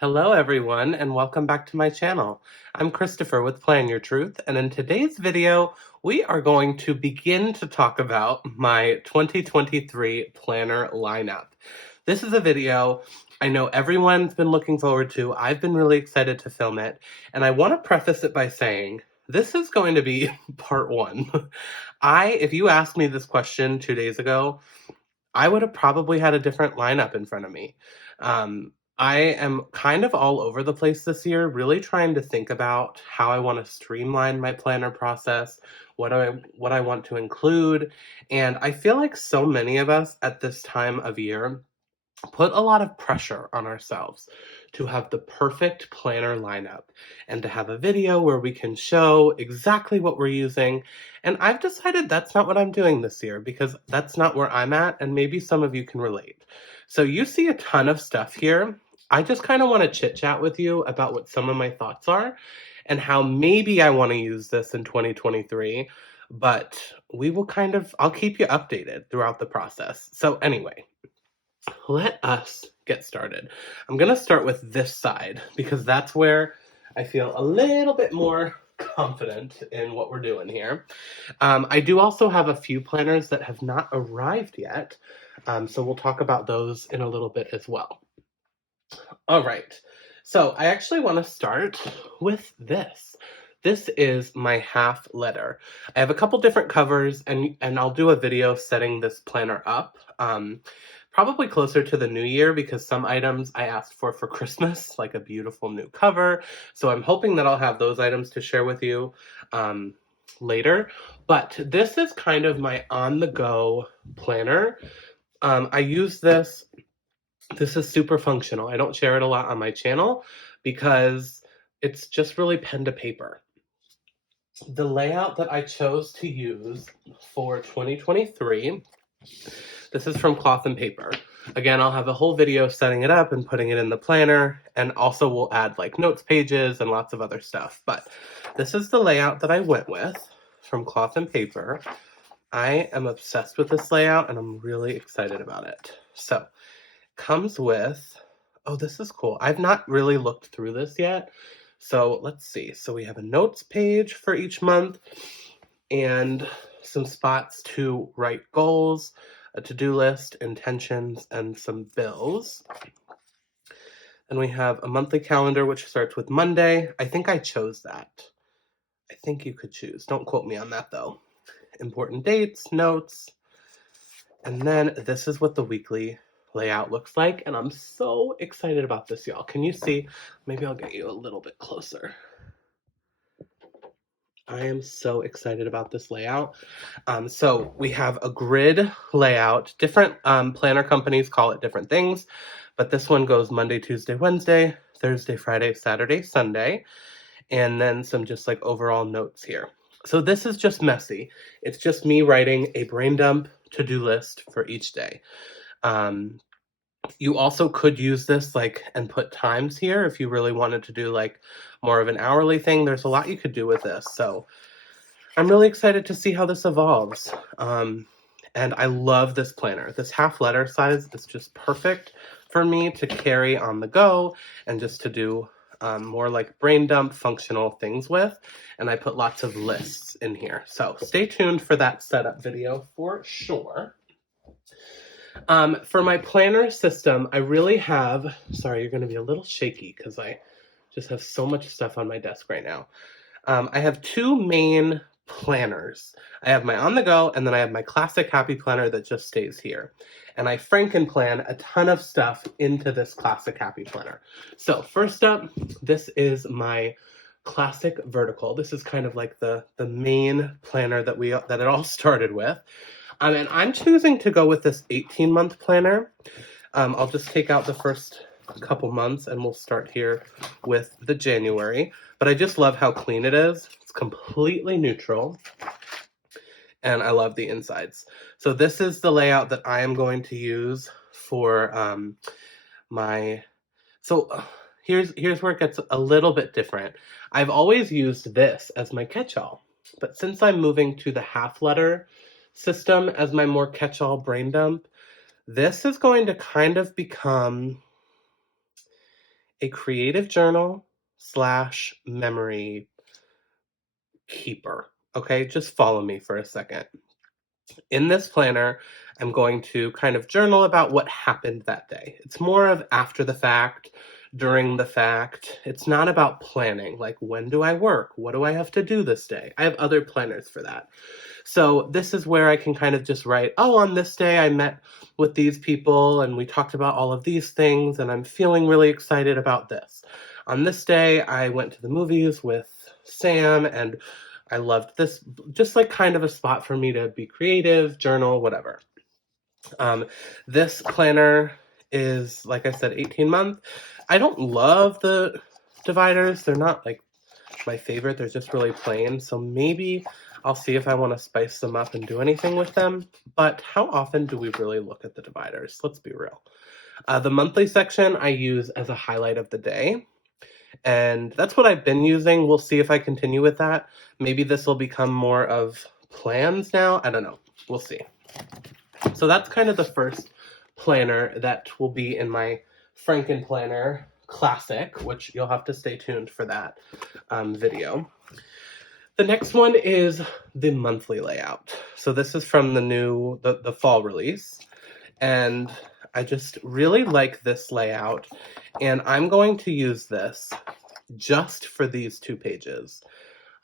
Hello everyone and welcome back to my channel. I'm Christopher with Plan Your Truth, and in today's video we are going to begin to talk about my 2023 planner lineup. This is a video I know everyone's been looking forward to. I've been really excited to film it, and I want to preface it by saying this is going to be part one. If you asked me this question 2 days ago, I would have probably had a different lineup in front of me. I am kind of all over the place this year, really trying to think about how I want to streamline my planner process, what I want to include, and I feel like so many of us at this time of year put a lot of pressure on ourselves to have the perfect planner lineup and to have a video where we can show exactly what we're using. And I've decided that's not what I'm doing this year because that's not where I'm at, and maybe some of you can relate. So you see a ton of stuff here. I just kind of want to chit chat with you about what some of my thoughts are and how maybe I want to use this in 2023, but I'll keep you updated throughout the process. So anyway, let us get started. I'm going to start with this side because that's where I feel a little bit more confident in what we're doing here. I do also have a few planners that have not arrived yet, so we'll talk about those in a little bit as well. All right, so I actually want to start with this. This is my half letter. I have a couple different covers, and I'll do a video setting this planner up. Probably closer to the new year because some items I asked for Christmas, like a beautiful new cover. So I'm hoping that I'll have those items to share with you later. But this is kind of my on-the-go planner. I use this. This is super functional. I don't share it a lot on my channel because it's just really pen to paper. The layout that I chose to use for 2023, this is from Cloth and Paper. Again, I'll have a whole video setting it up and putting it in the planner, and also we'll add like notes pages and lots of other stuff. But this is the layout that I went with from Cloth and Paper. I am obsessed with this layout and I'm really excited about it. So, comes with, oh, this is cool. I've not really looked through this yet. So let's see. So we have a notes page for each month and some spots to write goals, a to-do list, intentions, and some bills. And we have a monthly calendar, which starts with Monday. I think I chose that. I think you could choose. Don't quote me on that, though. Important dates, notes. And then this is what the weekly layout looks like. And I'm so excited about this, y'all. Can you see? Maybe I'll get you a little bit closer. I am so excited about this layout. So we have a grid layout. Different planner companies call it different things, but this one goes Monday, Tuesday, Wednesday, Thursday, Friday, Saturday, Sunday, and then some just like overall notes here. So this is just messy. It's just me writing a brain dump to-do list for each day. You also could use this and put times here if you really wanted to do like more of an hourly thing. There's a lot you could do with this. So I'm really excited to see how this evolves. And I love this planner. This half letter size is just perfect for me to carry on the go and just to do more like brain dump functional things with. And I put lots of lists in here. So stay tuned for that setup video for sure. For my planner system, I really have, sorry, you're going to be a little shaky because I just have so much stuff on my desk right now. I have two main planners. I have my on the go, and then I have my classic happy planner that just stays here. And I Frankenplan a ton of stuff into this classic happy planner. So first up, this is my classic vertical. This is kind of like the main planner that it all started with. And I'm choosing to go with this 18-month planner. I'll just take out the first couple months and we'll start here with the January. But I just love how clean it is. It's completely neutral. And I love the insides. So this is the layout that I am going to use for here's where it gets a little bit different. I've always used this as my catch-all. But since I'm moving to the half letter system as my more catch-all brain dump, this is going to kind of become a creative journal slash memory keeper. Okay, just follow me for a second. In this planner, I'm going to kind of journal about what happened that day. It's more of after the fact, during the fact. It's not about planning, like when do I work? What do I have to do this day? I have other planners for that. So this is where I can kind of just write, oh, on this day I met with these people and we talked about all of these things and I'm feeling really excited about this. On this day I went to the movies with Sam and I loved this, just like kind of a spot for me to be creative, journal, whatever. This planner is, like I said, 18-month. I don't love the dividers. They're not like my favorite. They're just really plain. So maybe I'll see if I want to spice them up and do anything with them. But how often do we really look at the dividers? Let's be real. The monthly section I use as a highlight of the day. And that's what I've been using. We'll see if I continue with that. Maybe this will become more of plans now. I don't know. We'll see. So that's kind of the first planner that will be in my Franken Planner Classic, which you'll have to stay tuned for that video. The next one is the monthly layout. So this is from the fall release. And I just really like this layout. And I'm going to use this just for these 2 pages.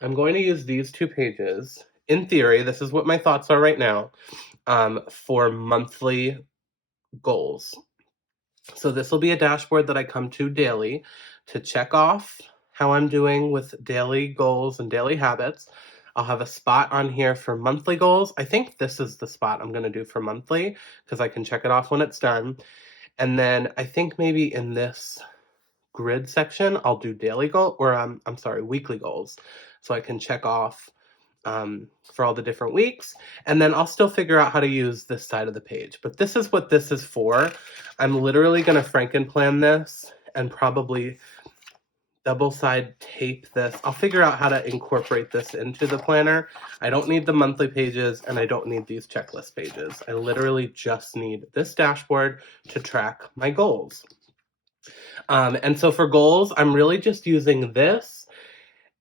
I'm going to use these 2 pages. In theory, this is what my thoughts are right now, for monthly goals. So this will be a dashboard that I come to daily to check off how I'm doing with daily goals and daily habits. I'll have a spot on here for monthly goals. I think this is the spot I'm going to do for monthly because I can check it off when it's done. And then I think maybe in this grid section, I'll do daily goal or weekly goals. So I can check off for all the different weeks. And then I'll still figure out how to use this side of the page. But this is what this is for. I'm literally going to Frankenplan this and probably double side tape this. I'll figure out how to incorporate this into the planner. I don't need the monthly pages and I don't need these checklist pages. I literally just need this dashboard to track my goals. And so for goals, I'm really just using this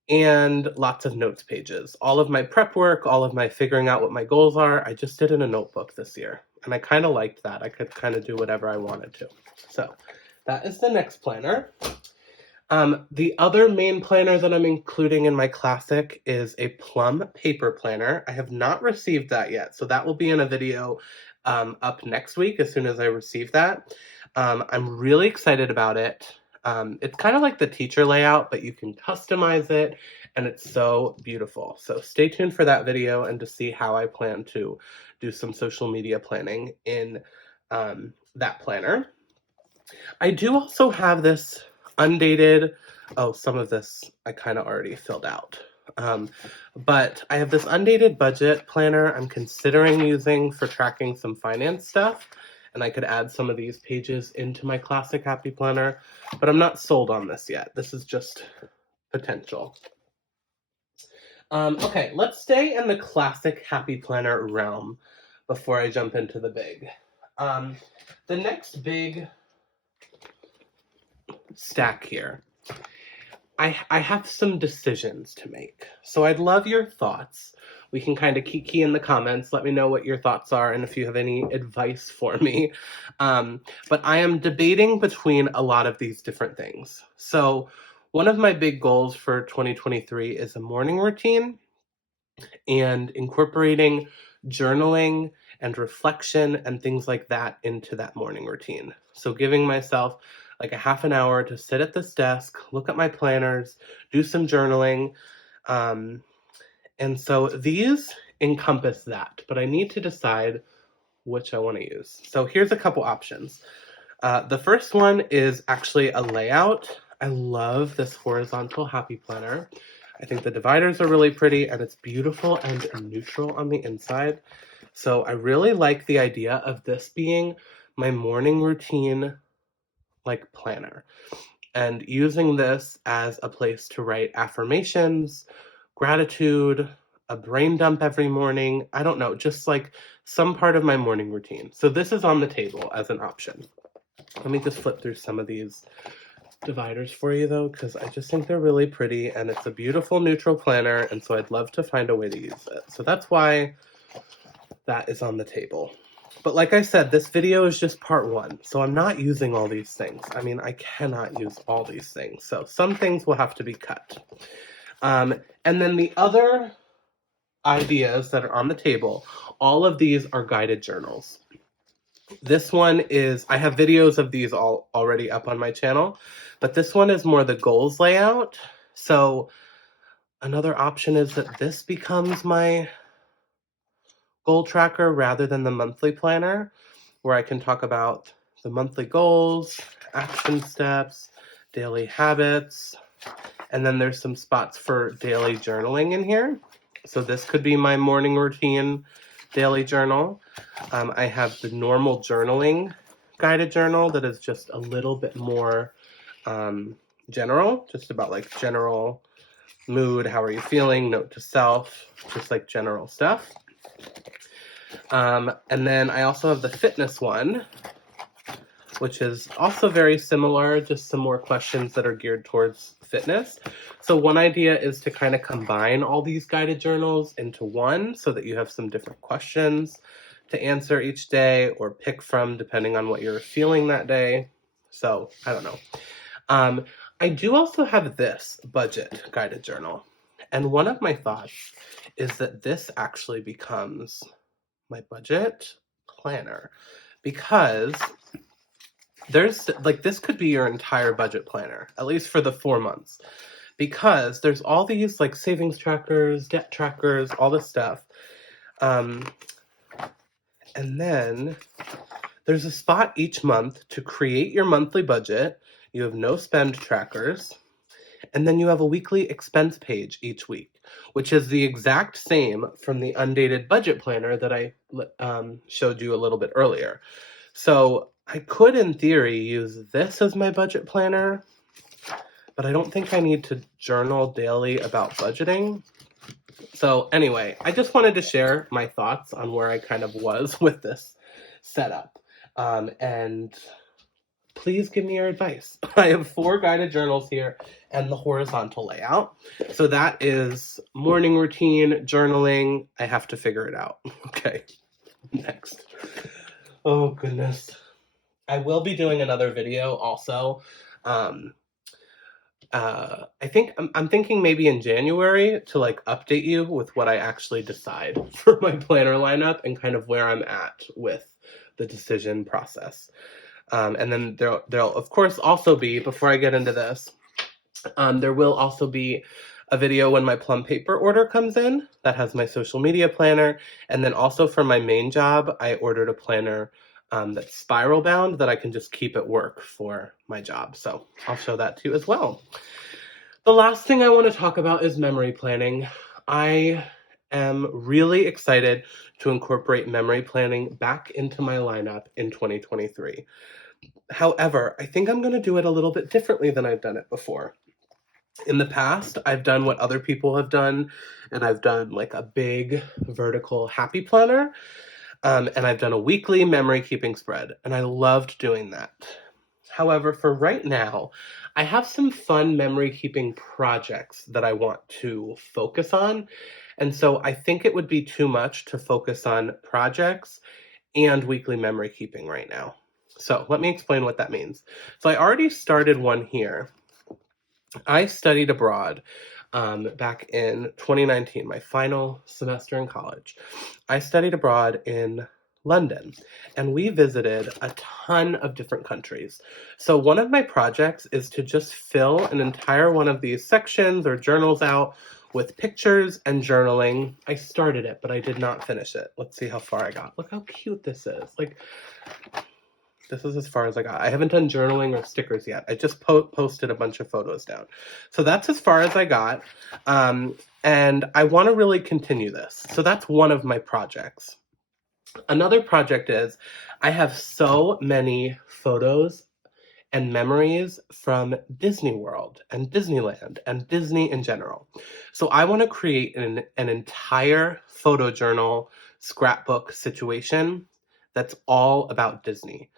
and lots of notes pages. All of my prep work, all of my figuring out what my goals are, I just did in a notebook this year. And I kind of liked that. I could kind of do whatever I wanted to. So that is the next planner. The other main planner that I'm including in my classic is a Plum paper planner. I have not received that yet, so that will be in a video up next week as soon as I receive that. I'm really excited about it. It's kind of like the teacher layout, but you can customize it, and it's so beautiful. So stay tuned for that video and to see how I plan to do some social media planning in that planner. I do also have this undated, some of this I kind of already filled out. But I have this undated budget planner I'm considering using for tracking some finance stuff. And I could add some of these pages into my classic Happy Planner, but I'm not sold on this yet. This is just potential. Okay, let's stay in the classic Happy Planner realm before I jump into the big. The next big stack here, I have some decisions to make. So I'd love your thoughts. We can kind of key in the comments. Let me know what your thoughts are and if you have any advice for me. But I am debating between a lot of these different things. So one of my big goals for 2023 is a morning routine and incorporating journaling and reflection and things like that into that morning routine. So giving myself like a half an hour to sit at this desk, look at my planners, do some journaling. And so these encompass that, but I need to decide which I want to use. So here's a couple options. The first one is actually a layout. I love this horizontal Happy Planner. I think the dividers are really pretty and it's beautiful and neutral on the inside. So I really like the idea of this being my morning routine like planner and using this as a place to write affirmations, gratitude, a brain dump every morning. I don't know, just like some part of my morning routine. So this is on the table as an option. Let me just flip through some of these dividers for you though, because I just think they're really pretty and it's a beautiful neutral planner, and so I'd love to find a way to use it. So that's why that is on the table. But like I said, this video is just part one, so I'm not using all these things. I mean, I cannot use all these things, so some things will have to be cut. And then the other ideas that are on the table, all of these are guided journals. This one is, I have videos of these all already up on my channel, but this one is more the goals layout. So another option is that this becomes my goal tracker rather than the monthly planner, where I can talk about the monthly goals, action steps, daily habits, and then there's some spots for daily journaling in here. So this could be my morning routine daily journal. I have the normal journaling guided journal that is just a little bit more general, just about like general mood, how are you feeling, note to self, just like general stuff. And then I also have the fitness one, which is also very similar, just some more questions that are geared towards fitness. So one idea is to kind of combine all these guided journals into one so that you have some different questions to answer each day or pick from depending on what you're feeling that day. So I don't know. I do also have this budget guided journal. And one of my thoughts is that this actually becomes my budget planner, because there's like, this could be your entire budget planner, at least for the 4 months, because there's all these like savings trackers, debt trackers, all this stuff. And then there's a spot each month to create your monthly budget. You have no spend trackers. And then you have a weekly expense page each week, which is the exact same from the undated budget planner that I showed you a little bit earlier. So I could, in theory, use this as my budget planner, but I don't think I need to journal daily about budgeting. So anyway, I just wanted to share my thoughts on where I kind of was with this setup. And please give me your advice. I have 4 guided journals here and the horizontal layout. So that is morning routine, journaling. I have to figure it out. Okay, next. Oh, goodness. I will be doing another video also. I think I'm thinking maybe in January to like update you with what I actually decide for my planner lineup and kind of where I'm at with the decision process. And then there'll of course also be, before I get into this, there will also be a video when my plum paper order comes in that has my social media planner. And then also for my main job, I ordered a planner that's spiral bound that I can just keep at work for my job. So I'll show that to you as well. The last thing I want to talk about is memory planning. I am really excited to incorporate memory planning back into my lineup in 2023. However, I think I'm going to do it a little bit differently than I've done it before. In the past, I've done what other people have done, and I've done like a big vertical happy planner, and I've done a weekly memory keeping spread, and I loved doing that. However, for right now, I have some fun memory keeping projects that I want to focus on, and so I think it would be too much to focus on projects and weekly memory keeping right now. So let me explain what that means. So I already started one here. I studied abroad back in 2019, my final semester in college. I studied abroad in London, and we visited a ton of different countries. So one of my projects is to just fill an entire one of these sections or journals out with pictures and journaling. I started it, but I did not finish it. Let's see how far I got. Look how cute this is. Like, this is as far as I got. I haven't done journaling or stickers yet. I just posted a bunch of photos down. So that's as far as I got. And I want to really continue this. So that's one of my projects. Another project is I have so many photos and memories from Disney World and Disneyland and Disney in general. So I want to create an entire photo journal scrapbook situation that's all about Disney.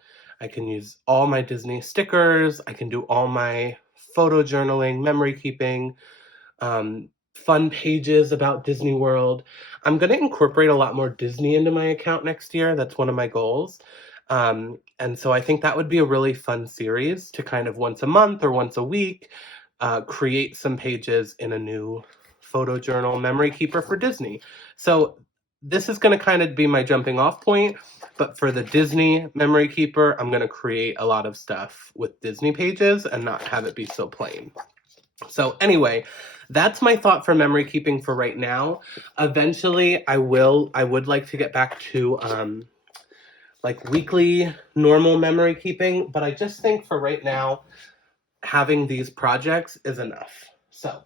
I can use all my Disney stickers. I can do all my photo journaling, memory keeping, fun pages about Disney World. I'm going to incorporate a lot more Disney into my account next year. That's one of my goals. And so I think that would be a really fun series to kind of once a month or once a week create some pages in a new photo journal memory keeper for Disney. So this is going to kind of be my jumping off point, but for the Disney memory keeper, I'm going to create a lot of stuff with Disney pages and not have it be so plain. So anyway, that's my thought for memory keeping for right now. Eventually, I would like to get back to like weekly normal memory keeping, but I just think for right now, having these projects is enough. So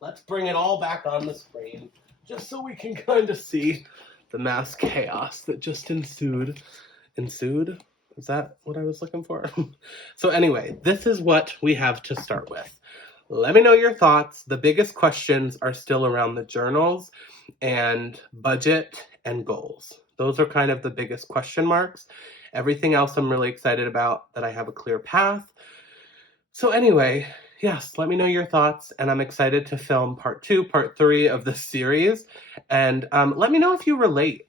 let's bring it all back on the screen just so we can kind of see the mass chaos that just ensued. Ensued? Is that what I was looking for? So anyway, this is what we have to start with. Let me know your thoughts. The biggest questions are still around the journals and budget and goals. Those are kind of the biggest question marks. Everything else I'm really excited about that I have a clear path. So anyway, yes, let me know your thoughts, and I'm excited to film part 2, part 3 of this series, and let me know if you relate.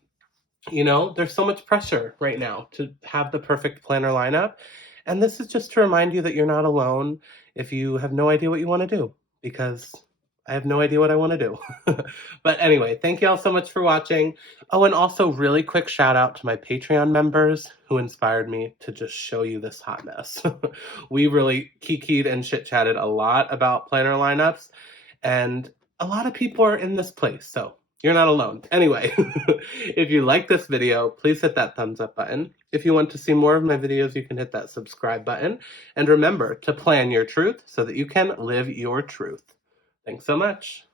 You know, there's so much pressure right now to have the perfect planner lineup, and this is just to remind you that you're not alone if you have no idea what you want to do, because I have no idea what I want to do. But anyway, thank you all so much for watching. Oh, and also really quick shout out to my Patreon members who inspired me to just show you this hot mess. We really kikied and chit-chatted a lot about planner lineups, and a lot of people are in this place, so you're not alone. Anyway, if you like this video, please hit that thumbs up button. If you want to see more of my videos, you can hit that subscribe button. And remember to plan your truth so that you can live your truth. Thanks so much.